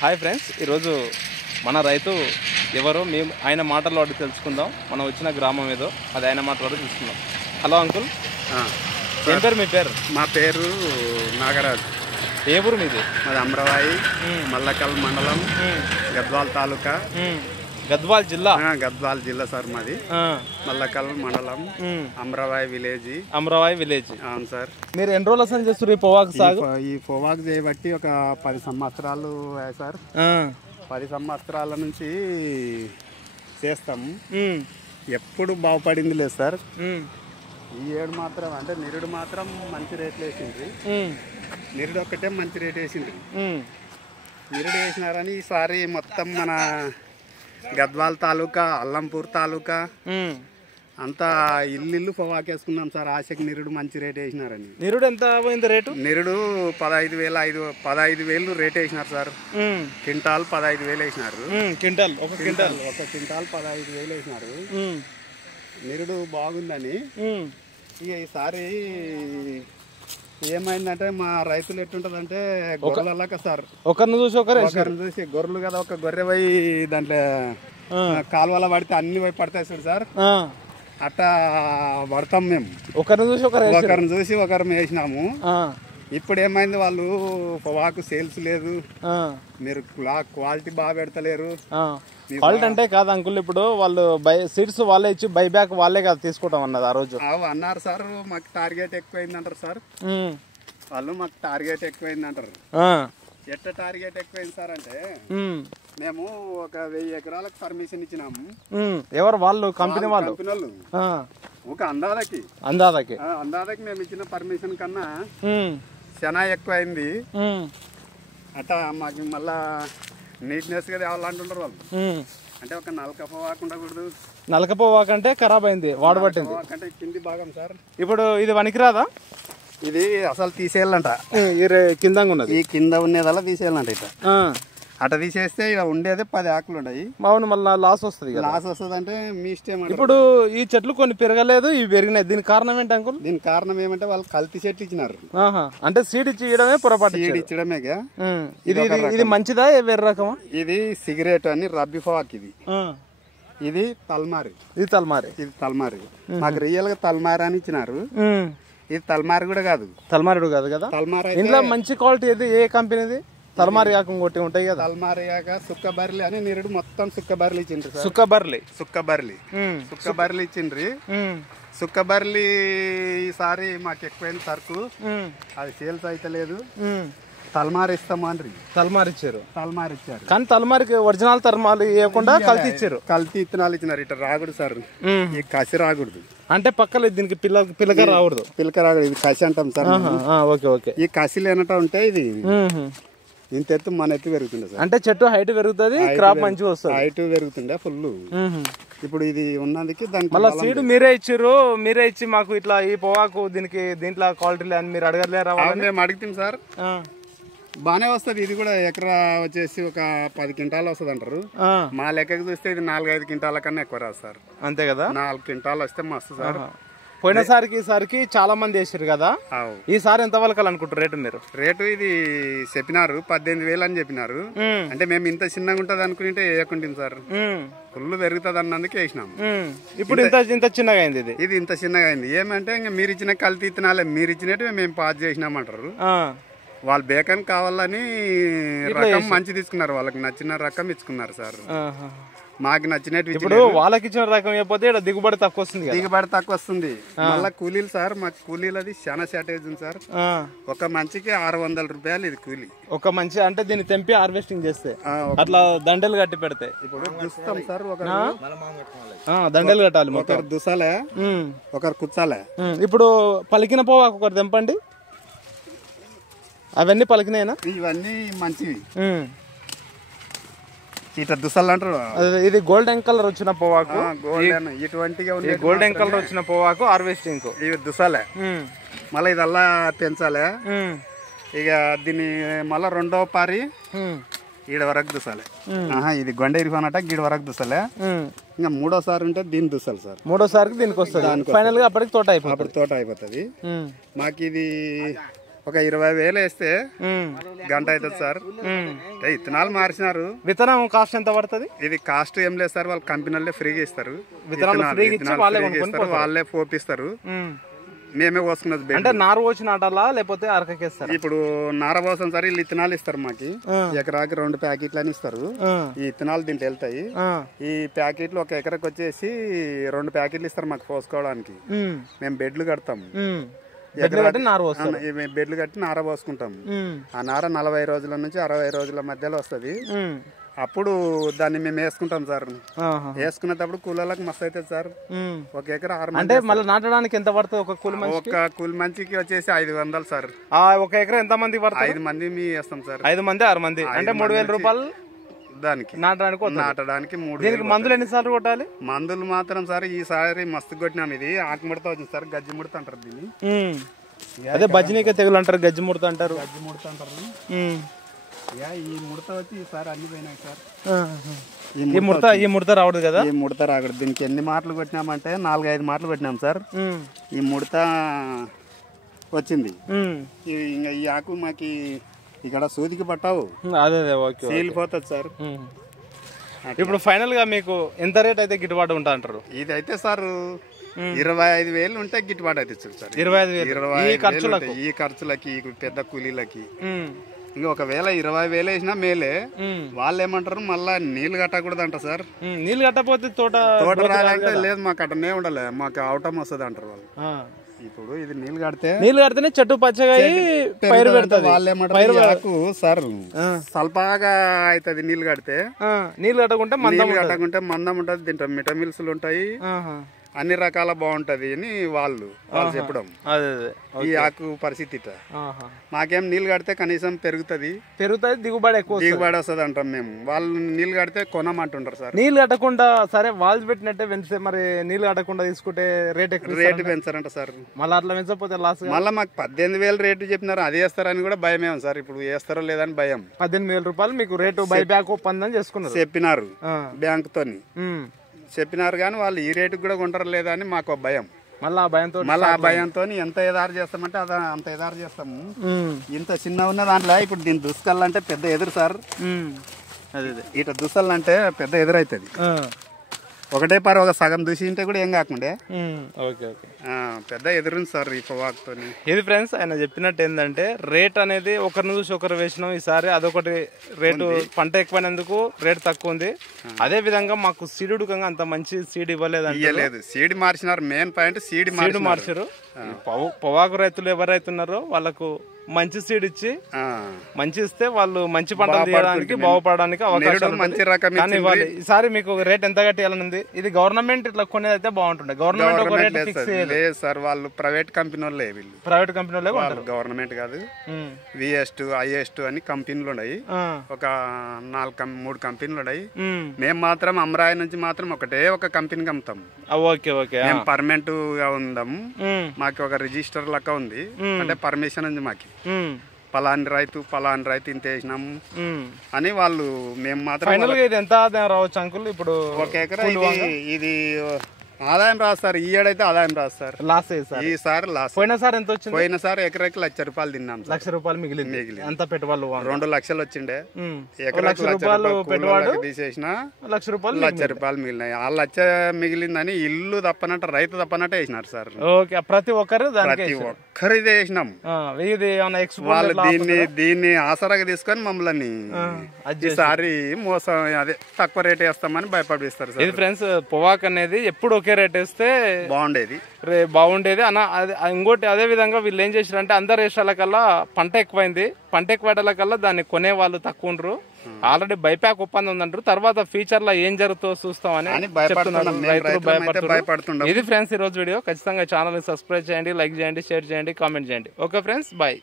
Hi friends, ఈరోజు మన రైతు ఎవరో మేము ఆయన మాటల్లో అడిగి తెలుసుకుందాం. మనం వచ్చిన గ్రామం ఏదో అది ఆయన మాటల్లో తెలుసుకుందాం. హలో అంకుల్, ఏం పేరు మీ పేరు? మా పేరు నాగరాజు. ఏ ఊరు మీది? మాది అమరవాయి, మల్లకల్ మండలం, గద్వాల్ తాలూకా, గద్వాల్ జిల్లా. గద్వాల్ జిల్లా సార్ మాది. మల్లకల్ మండలం, అమరవాయి విలేజ్. అమరవాయి విలేజ్. అవును సార్. మీరు ఎన్ని రోజులు అసలు చేస్తారు ఈ పొగాకు సాగు? ఈ పొగాకు చేయబట్టి ఒక 10 సంవత్సరాలు సార్. 10 సంవత్సరాల నుంచి చేస్తాము. ఎప్పుడు బాగుపడింది లేదు సార్. ఈ ఏడు మాత్రం అంటే నిరుడు మాత్రం మంచి రేట్లు వేసిండ్రి. నిరుడు ఒక్కటే మంచి రేట్ వేసిండ్రి. నిరుడు వేసినారని ఈసారి మొత్తం మన గద్వాల్ తాలూకా, అల్లంపూర్ తాలూకా అంతా ఇల్లు పొగాకేసుకున్నాం సార్. ఆశకి నిరుడు మంచి రేట్ వేసినారని. నిరుడు ఎంత పోయింది రేటు? నిరుడు 15,000 రేట్ వేసినారు సార్. క్వింటాల్ 15,000 వేసినారు. ఒక క్వింటాల్ 15,000 వేసినారు. నిరుడు బాగుందని. ఇక ఈసారి ఏమైందంటే మా రైతులు ఎట్టుంటదంటే గొర్రెలక సార్, ఒకరిని చూసి గొర్రెలు కదా, ఒక గొర్రె పోయి దాంట్లో కాలువల పడితే అన్ని పోయి పడతాయి చూడు సార్. అట్టా పడతాం మేము. ఒకరిని చూసి ఒకరు వేసినాము. ఇప్పుడు ఏమైంది, వాళ్ళు పొగాకు సేల్స్ లేదు, మీరు క్వాలిటీ బాగా పెడతలేరు. క్వాలిటీ అంటే కాదు అంకుల్, ఇప్పుడు వాళ్ళు సీడ్స్ వాళ్ళే ఇచ్చి బై బ్యాక్ వాళ్ళే కదా తీసుకుంటాం అన్నది ఆ రోజు అన్నారు సార్. మాకు టార్గెట్ ఎక్కువైంది అంటారు సార్. వాళ్ళు మాకు టార్గెట్ ఎక్కువైంది అంటారు. ఎట్ట టార్గెట్ ఎక్కువైంది సార్ అంటే, మేము ఒక 1000 ఎకరాలకు పర్మిషన్ ఇచ్చినాము. ఎవరు వాళ్ళు? కంపెనీ వాళ్ళు. ఒక అందాదకి మేము ఇచ్చిన పర్మిషన్ కన్నా చాలా ఎక్కువైంది. అట్టా మాకు మళ్ళా నీట్నెస్ గా తేవాలంటుంటారు వాళ్ళు. అంటే ఒక నలక పొగాకు ఉండకూడదు. నలక పొగాకు అంటే ఖరాబ్ అయింది, వాడబట్టింది. అంటే కింది భాగం సార్. ఇప్పుడు ఇది వనికిరాదా? ఇది అసలు తీసేయాలంట. కింద ఉన్నది, ఈ కింద ఉండేదల్లా తీసేయాలంట. ఇట్లా అట్ట తీసేస్తే ఇక ఉండేది 10 ఆకులు ఉన్నాయి. అవును, మళ్ళీ లాస్ వస్తుంది. లాస్ వస్తుంది అంటే మీ ఇష్టం. ఇప్పుడు ఈ చెట్లు కొన్ని పెరగలేదు, ఇవి పెరిగినాయి. దీనికి కారణం ఏంటి అంకుల్? దీనికి కారణం ఏమంటే వాళ్ళు కల్తీ చెట్లు ఇచ్చినారు. అంటే సీడ్ ఇచ్చడమే పొరపాటు. సీడ్ ఇచ్చడమేగా. ఇది మంచిదా వేరే రకమా? ఇది సిగరెట్ అని రబ్బీ పొగాకు. ఇది తల్మారి. ఇది తల్మారి. మాకు రియల్ గా తల్మారి అని ఇచ్చినారు. ఇది తల్మారి కూడా కాదు. తల్మారి కాదు కదా. తల్మారి ఇంట్లో మంచి క్వాలిటీ ఏది? ఏ కంపెనీది? తల్మారి కాక ఇంకోటి ఉంటాయి కదా. తల్మారి కాక సుక్కబర్లి అని నిరుడు మొత్తం సుక్కబర్లి ఇచ్చిండ్రు సార్. సుక్కబర్లి ఇచ్చిండ్రి. సుక్కబర్లి ఈసారి మాకు ఎక్కువైన సరుకు అది సేల్స్ అయితే లేదు. తల్మారి ఇస్తామని తల్మారి ఇచ్చారు. కానీ తల్మారికి ఒరిజినల్ తల్మారి ఇవ్వకుండా కల్తీ ఇచ్చారు. కల్తీ ఇత్తనాలు ఇచ్చినారు. ఇట్లా రాకూడదు సార్. ఈ కసి రాకూడదు. అంటే పక్కన దీనికి పిల్లక రాకూడదు. ఇది కసి అంటాం సార్. ఈ కసి లేనట్టు ఉంటే ఇది ఇంత ఎత్తు మన ఎత్తు పెరుగుతుండే సార్. అంటే చెట్టు హైట్ పెరుగుతుంది, క్రాప్ మంచిగా వస్తుంది. హైట్ పెరుగుతుండే ఫుల్. ఇప్పుడు ఇది ఉన్నందుకు దానికి మళ్ళీ సీడ్ మీరే ఇచ్చారు. మీరే ఇచ్చి మాకు ఇట్లా ఈ పొగాకు దీంట్లో క్వాలిటీ అని మీరు అడగలేరా? మేము అడుగుతాం సార్. బానే వస్తుంది. ఇది కూడా ఎకరా వచ్చేసి ఒక 10 క్వింటాలు వస్తుంది అంటారు. మా లెక్కకు చూస్తే ఇది 4-5 క్వింటాల కన్నా ఎక్కువ రాదు సార్. అంతే కదా. 4 క్వింటాలు వస్తే మస్తు సార్. పోయినసారికి చాలా మంది వేసారు కదా. ఈసారి ఎంత వలకాలి అనుకుంటారు రేటు? మీరు రేటు ఇది చెప్పినారు 18,000 అని చెప్పినారు. అంటే మేము ఇంత చిన్నగా ఉంటది అనుకుంటే వేయకుంటాం సార్. ఫుల్ పెరుగుతుంది అన్నందుకే వేసినాము. ఇప్పుడు ఇంత చిన్నగా అయింది. ఇది ఇంత చిన్నగా అయింది. ఏమంటే ఇంకా మీరు ఇచ్చిన కల్తీ ఇత్తనాలే, మీరు ఇచ్చినట్టు మేము పాస్ చేసినామంటారు. వాళ్ళు బేకన్ కావాలని రకం మంచి తీసుకున్నారు. వాళ్ళకి నచ్చిన రకం ఇచ్చుకున్నారు సార్. మాకు నచ్చినట్టు. ఇప్పుడు వాళ్ళకి ఇచ్చిన రకం అయిపోతే దిగుబడి తక్కువ వస్తుంది. మళ్ళీ కూలీలు సార్, మాకు కూలీలు అది చాలా షార్టేజ్ ఉంది సార్. ఒక మంచికి 600 రూపాయలు ఇది కూలీ. ఒక మంచి అంటే దీన్ని తెంపి హార్వెస్టింగ్ చేస్తే అట్లా దండలు కట్టి పెడితే ఇప్పుడు దుస్తాం సార్. దండలు కట్టాలి. ఒకరు దుసాలే, ఒకరు కుచ్చాలే. ఇప్పుడు పలికిన పొగాకు ఒకరు తెంపండి. అవన్నీ పలికినాయినా? ఇవన్నీ మంచివి. ఇట్లా దుసలు అంటారు. ఇది గోల్డెన్ కలర్ వచ్చిన పొగాకు. గోల్డెన్ కలర్ వచ్చిన పొగాకు హార్వెస్టింగ్. ఇవి దుసాలే. మళ్ళీ ఇదల్లా పెంచాలే. ఇక దీన్ని మళ్ళా 2వ పారి ఈడ వరకు దుసాలే. ఇది గొండ ఇరిఫానట గీడ వరకు దుసలే. ఇంకా 3వసారి ఉంటే దీన్ని దుసాలి సార్. 3వసారికి దీనికి వస్తుంది. ఫైనల్ గా అప్పటికి తోట అయిపోతుంది. మాకు ఇది ఒక 20,000 వేస్తే గంట అవుతుంది సార్. విత్తనాలు మార్చినారు. విత్తనం కాస్ట్ ఎంత పడుతుంది? ఇది కాస్ట్ ఏం లేదు సార్, వాళ్ళ కంపెనీలే ఫ్రీగా ఇస్తారు. వాళ్ళే పోపిస్తారు, మేమే పోసుకున్నది. అంటే నారు పోసి నాటాలా లేకపోతే అరకేస్తారు? ఇప్పుడు నార పోసాం సార్, వీళ్ళు విత్తనాలు ఇస్తారు మాకి. ఎకరాకి 2 ప్యాకెట్లు అని ఇస్తారు. ఈ విత్తనాలు దీంట్లో వెళ్తాయి. ఈ ప్యాకెట్లు ఒక ఎకరకు వచ్చేసి 2 ప్యాకెట్లు ఇస్తారు మాకు పోసుకోవడానికి. మేము బెడ్లు కడతాం, బెడ్లు కట్టి నార పోసుకుంటాం. ఆ నార 40 రోజుల నుంచి 60 రోజుల మధ్యలో వస్తుంది. అప్పుడు దాన్ని మేము వేసుకుంటాం సార్. వేసుకునేటప్పుడు కూలీలకు మస్తు అవుతుంది సార్. ఒక ఎకరా 6 అంటే మళ్ళీ నాటడానికి ఎంత పడుతుంది ఒక కూలి మనిషి? ఒక కూలి మనిషికి వచ్చేసి 500 సార్. ఒక ఎకరా ఎంత మంది పడుతుంది? 5 మంది వేస్తాం సార్. 5 మంది 6 మంది అంటే 3,000 రూపాయలు దానికి నాటడానికి. 3 దీనికి మందులు ఎన్నిసార్లు కొట్టాలి? మందులు మాత్రం సార్ ఈసారి మస్తు కొట్టినాం. ఇది ఆకు ముడత వచ్చింది సార్, గజ్జి ముడత అంటారు దీన్ని. అదే బజ్జీనిక తెగులు అంటారు, గజ్జి ముడత అంటారు. గజ్జి ముడత అంటారు. ఈ ముడత వచ్చి ఈసారి అన్ని పోయినాయి సార్. ఈ ముడత రావడం కదా, ఈ ముడత రాకూడదు. దీనికి ఎన్ని మాటలు కొట్టినామంటే 4-5 మాటలు కొట్టినాం సార్. ఈ ముడత వచ్చింది. ఇంకా ఈ ఆకు మాకి ఇక్కడ సూదికి పట్టావు, చీలిపోతుంది సార్. ఇప్పుడు ఫైనల్ గా మీకు ఎంత రేట్ అయితే గిట్టుబాటు ఉంటా అంటారు? ఇది అయితే సార్ 25,000 ఉంటే గిట్టుబాటు అయితే సార్. 25,000 ఈ ఖర్చులకి, పెద్ద కూలీలకి. ఇంకా ఒకవేళ 20,000 వేసినా మేలే. వాళ్ళు ఏమంటారు, మళ్ళా నీళ్లు కట్టకూడదు అంట సార్. నీళ్లు కట్టకపోతే తోట రాలంటే లేదు, మాకు అట్టనే ఉండాలి, మాకు అవటం వస్తుంది అంటారు వాళ్ళు. ఇప్పుడు ఇది నీళ్లు కడితేనే చెట్టు పచ్చగా పైరు పెడతారు. వాళ్ళు ఏమంటారు సార్, స్వల్పగా అవుతుంది నీళ్లు కడితే. నీళ్లు కట్టకుంటే మందం ఉంటది, దీంట్లో విటమిన్స్ ఉంటాయి, అన్ని రకాల బాగుంటది అని వాళ్ళు చెప్పడం. ఈ ఆకు పరిస్థితి మాకేం నీళ్లు కడితే కనీసం పెరుగుతుంది, దిగుబడి వస్తుంది అంటాం మేము. వాళ్ళు నీళ్లు కడితే కొనమంటుంటారు సార్. నీళ్లు కట్టకుండా సరే వాళ్ళు పెట్టినట్టే పెంచితే మరి నీళ్లు కట్టకుండా తీసుకుంటే రేటు పెంచారంట సార్. మళ్ళీ అట్లా పెంచకపోతే లాస్. మళ్ళీ మాకు 18,000 రేటు చెప్పినారు, అది వేస్తారని కూడా భయమే సార్. ఇప్పుడు వేస్తారో లేదని భయం. 18,000 రూపాయలు మీకు రేటు బైబ్యాక్ ఒప్పందం చేసుకున్నారు చెప్పినారు, బ్యాంక్ తోని చెప్పినారు. కానీ వాళ్ళు ఈ రేటుకి కూడా కొంటారు లేదా అని మాకు భయం. మళ్ళీ ఆ భయంతో ఎంత ఎదారు చేస్తామంటే అంత ఎదారు చేస్తాము. ఇంత చిన్న ఉన్న దాంట్లో ఇప్పుడు దీని దుస్తలంటే పెద్ద ఎదురు సార్. ఇట దుస్తలంటే పెద్ద ఎదురు అవుతుంది. ఒకటే పారు ఒక సగం దూసి ఉంటే కూడా ఏం కాకుండా పెద్ద ఎదురుంది సార్ ఈ పొగాకుతో. ఇది ఫ్రెండ్స్ ఆయన చెప్పినట్టు ఏంటంటే రేట్ అనేది ఒకరిని చూసి ఒకరు వేసినాం. ఈసారి అదొకటి రేటు, పంట ఎక్కువైనందుకు రేటు తక్కువ ఉంది. అదే విధంగా మాకు సీడుకంగా అంత మంచి సీడ్ ఇవ్వలేదు. సీడ్ మార్చినారు. మెయిన్ పాయింట్ సీడ్ మార్చారు. పొగాకు రైతులు ఎవరైతే ఉన్నారో వాళ్ళకు మంచి సీడ్ ఇచ్చి మంచి ఇస్తే వాళ్ళు మంచి పంటలు తీయడానికి బాగుపడడానికి అవకాశం మంచి రకం ఇవ్వాలి. ఈసారి మీకు రేట్ ఎంత కట్టాలనుంది? ఇది గవర్నమెంట్ ఇట్లా కొనేది అయితే బాగుంటుండే. గవర్నమెంట్ ఒక రేట్ ఫిక్స్ లేదు సార్, వాళ్ళు ప్రైవేట్ కంపెనీ వాళ్ళే. వీళ్ళు ప్రైవేట్ కంపెనీ వాళ్ళే, గవర్నమెంట్ కాదు. విఎస్ట్ ఐఎస్ట్ అని కంపెనీలు ఉన్నాయి, ఒక 3 కంపెనీలు ఉన్నాయి. మేము మాత్రం అమరాయి నుంచి మాత్రం ఒక కంపెనీకి అమ్ముతాం. మేము పర్మనెంట్ గా ఉందాము. మాకు ఒక రిజిస్టర్ లెక్క ఉంది, అంటే పర్మిషన్ ఉంది మాకు. పలాని రైతు ఇంత వేసినాము అని వాళ్ళు. మేము మాత్రం ఎంత ఆదాయం రావచ్చు అంకుల్? ఇప్పుడు 1 ఎకరా ఇది ఆదాయం రాదు సార్. ఈ ఏడైతే ఆదాయం రాదు సార్, లాస్ ఈసారి లాస్. పోయినసారి ఎంత వచ్చింది? పోయినసారి ఎకరాకి 1,00,000 రూపాయలు తిన్నాం. 1,00,000 రూపాయలు మిగిలింది. ఎంత పెట్టుబడులు? 2 లక్షలు వచ్చిండే. ఎకరాకి 1,00,000 పెట్టుబడి తీసేసిన 1,00,000 రూపాయలు, 1,00,000 రూపాయలు మిగిలినాయి. 1,00,000 మిగిలిందని ఇల్లు తప్పనట్టు రైతు తప్పనట్టే వేసినారు సార్. ప్రతి ఒక్కరు ఒక్కరిదే వేసినాం. వాళ్ళు దీన్ని ఆసరాగా తీసుకొని మమ్మల్ని ఈసారి మోసం, అదే తక్కువ రేట్ వేస్తామని భయపడిస్తారు సార్. ఫ్రెండ్స్, పొగాకు అనేది ఎప్పుడు ఒకే రేట్ వేస్తే బాగుండేది అన్న. ఇంకోటి అదే విధంగా వీళ్ళు ఏం చేశారంటే అందరు వేసాల కల్లా పంట ఎక్కువైంది. పంట ఎక్కువ కల్లా దాన్ని కొనే వాళ్ళు తక్కువ ఉండరు. ఆల్రెడీ బైప్యాక్ ఒప్పందం ఉందంటారు. తర్వాత ఫ్యూచర్ లో ఏం జరుగుతుందో చూస్తామని రైతులు భయపడుతున్నారు. ఇది ఫ్రెండ్స్ ఈ రోజు వీడియో. ఖచ్చితంగా ఛానల్ ని సబ్స్క్రైబ్ చేయండి, లైక్ చేయండి, షేర్ చేయండి, కామెంట్ చేయండి. Okay friends, bye.